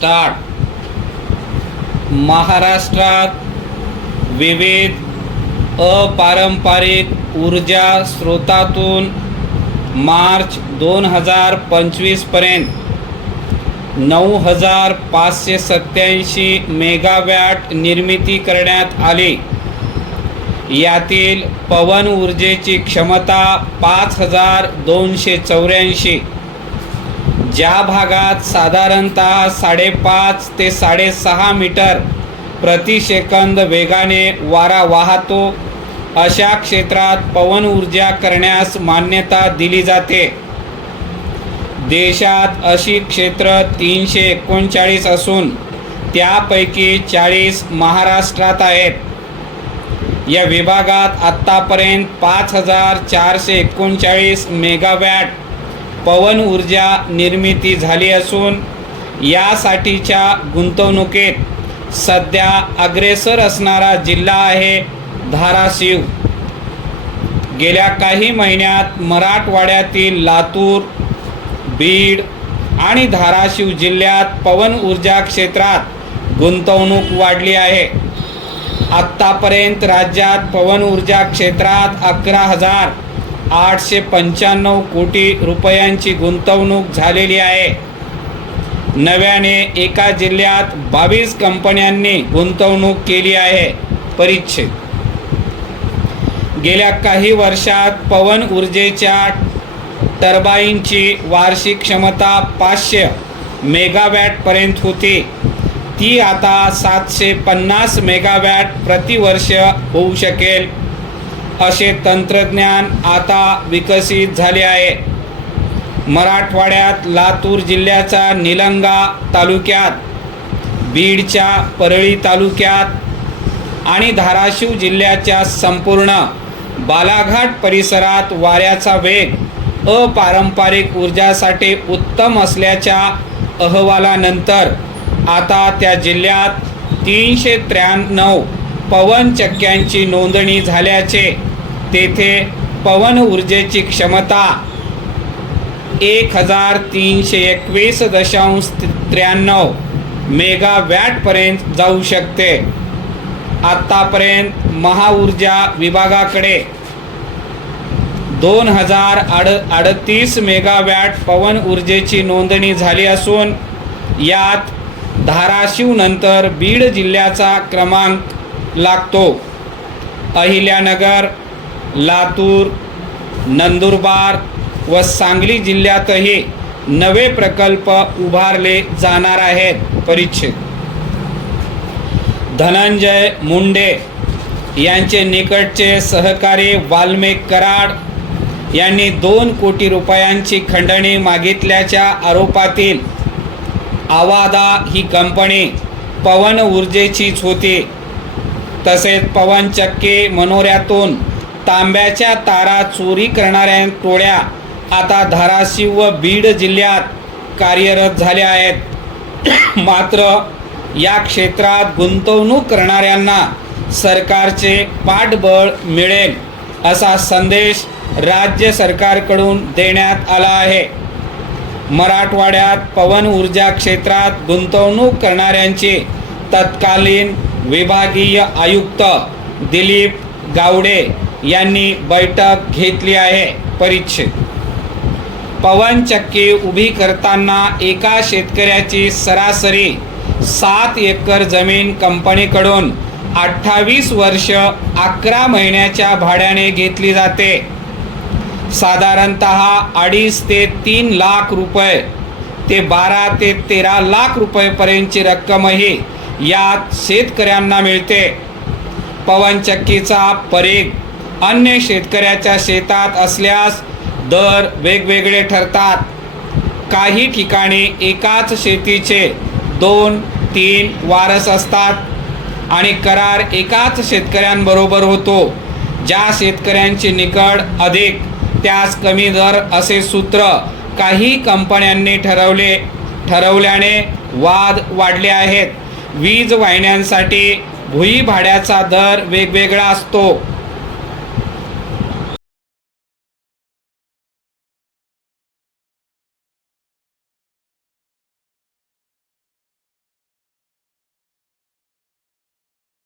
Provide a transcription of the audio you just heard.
Start. महाराष्ट्रात विविध अपारंपरिक ऊर्जा स्रोतातून मार्च 2025 पर्यंत 9,587 मेगावॅट निर्मिती करण्यात आली. यातील पवन ऊर्जेची क्षमता 5,284. ज्या भागात साधारणतः 5.5 ते 6.5 मीटर प्रति सेकंद वेगाने वारा वाहतो अशा क्षेत्रात पवन ऊर्जा करण्यास मान्यता दिली जाते. देशात अशी क्षेत्र 339 असून त्यापैकी 40 महाराष्ट्रात आहेत. या विभागात आत्तापर्यंत 5,439 मेगावॅट पवन ऊर्जा निर्मिती झाली असून यासाठीच्या गुंतवणुकीत सध्या अग्रेसर असणारा जिल्हा आहे धाराशिव. गेल्या काही महिन्यात मराठवाड्यातील लातूर, बीड आणि धाराशिव जिल्ह्यात पवन ऊर्जा क्षेत्रात गुंतवणूक वाढली आहे. आत्तापर्यंत राज्यात पवन ऊर्जा क्षेत्रात 11,895 कोटी रुपयांची गुंतवणूक झालेली आहे. नव्याने एका जिल्ह्यात 22 कंपन्यांनी गुंतवणूक केली आहे. परिच्छेद. गेल्या काही वर्षात पवन ऊर्जेच्या टर्बाईनची वार्षिक क्षमता 500 मेगावॅटपर्यंत होती. ती आता 750 मेगावॅट प्रतिवर्ष होऊ शकेल असे तंत्रज्ञान आता विकसित झाले आहे. मराठवाड्यात लातूर जिल्ह्याच्या निलंगा तालुक्यात, बीडच्या परळी तालुक्यात आणि धाराशिव जिल्ह्याच्या संपूर्ण बालाघाट परिसरात वाऱ्याचा वेग अपारंपरिक ऊर्जासाठी उत्तम असल्याच्या अहवालानंतर आता त्या जिल्ह्यात 393 पवन चक्क्यांची नोंदणी झाल्याचे, तेथे पवन ऊर्जेची क्षमता 1,321.93 मेगावॅटपर्यंत जाऊ शकते. आत्तापर्यंत महाऊर्जा विभागाकडे 2,038 मेगावॅट पवन ऊर्जेची नोंदणी झाली असून यात धाराशिव नंतर बीड जिल्ह्याचा क्रमांक लागतो. अहिल्यानगर, लातूर, नंदुरबार व सांगली जिल्ह्यातही नवे प्रकल्प उभारले जाणार आहेत. परिच्छेद. धनंजय मुंडे यांचे निकटचे सहकारी वाल्मिक कराड यांनी 2 कोटी रुपयांची खंडणी मागितल्याच्या आरोपातील आवादा ही कंपनी पवन ऊर्जेचीच होती. तसेच पवन चक्की मनोऱ्यातून तांब्याच्या तारा चोरी करणाऱ्या टोळ्या आता धाराशिव व बीड जिल्ह्यात कार्यरत झाल्या आहेत. मात्र या क्षेत्रात गुंतवणूक करणाऱ्यांना सरकारचे पाठबळ मिळेल असा संदेश राज्य सरकारकडून देण्यात आला आहे. मराठवाड्यात पवन ऊर्जा क्षेत्रात गुंतवणूक करणाऱ्यांची तत्कालीन विभागीय आयुक्त दिलीप गावडे यांनी बैठक घेतली आहे. परिच्छेद. पवन चक्की उभी करताना एका शेतकऱ्याची सरासरी 7 एकर जमीन कंपनीकडून 28 वर्ष 11 महिन्याच्या भाड्याने घेतली जाते. साधारणतः 2.5 ते 3 लाख रुपये ते 12 ते 13 लाख रुपयेपर्यंतची रक्कमही यात शेतकऱ्यांना मिळते. पवन चक्कीचा परीघ अन्य शेतकऱ्याच्या शेतात असल्यास दर वेगवेगळे ठरतात. काही ठिकाणी एकाच शेतीचे 2-3 वारस असतात आणि करार एकाच शेतकऱ्यांबरोबर होतो. ज्या शेतकऱ्यांची निकड अधिक त्यास कमी दर असे सूत्र काही कंपन्यांनी ठरवल्याने वाद वाढले आहेत. वीज वाहिन्यांसाठी भुई भाड्याचा दर वेगवेगळा असतो.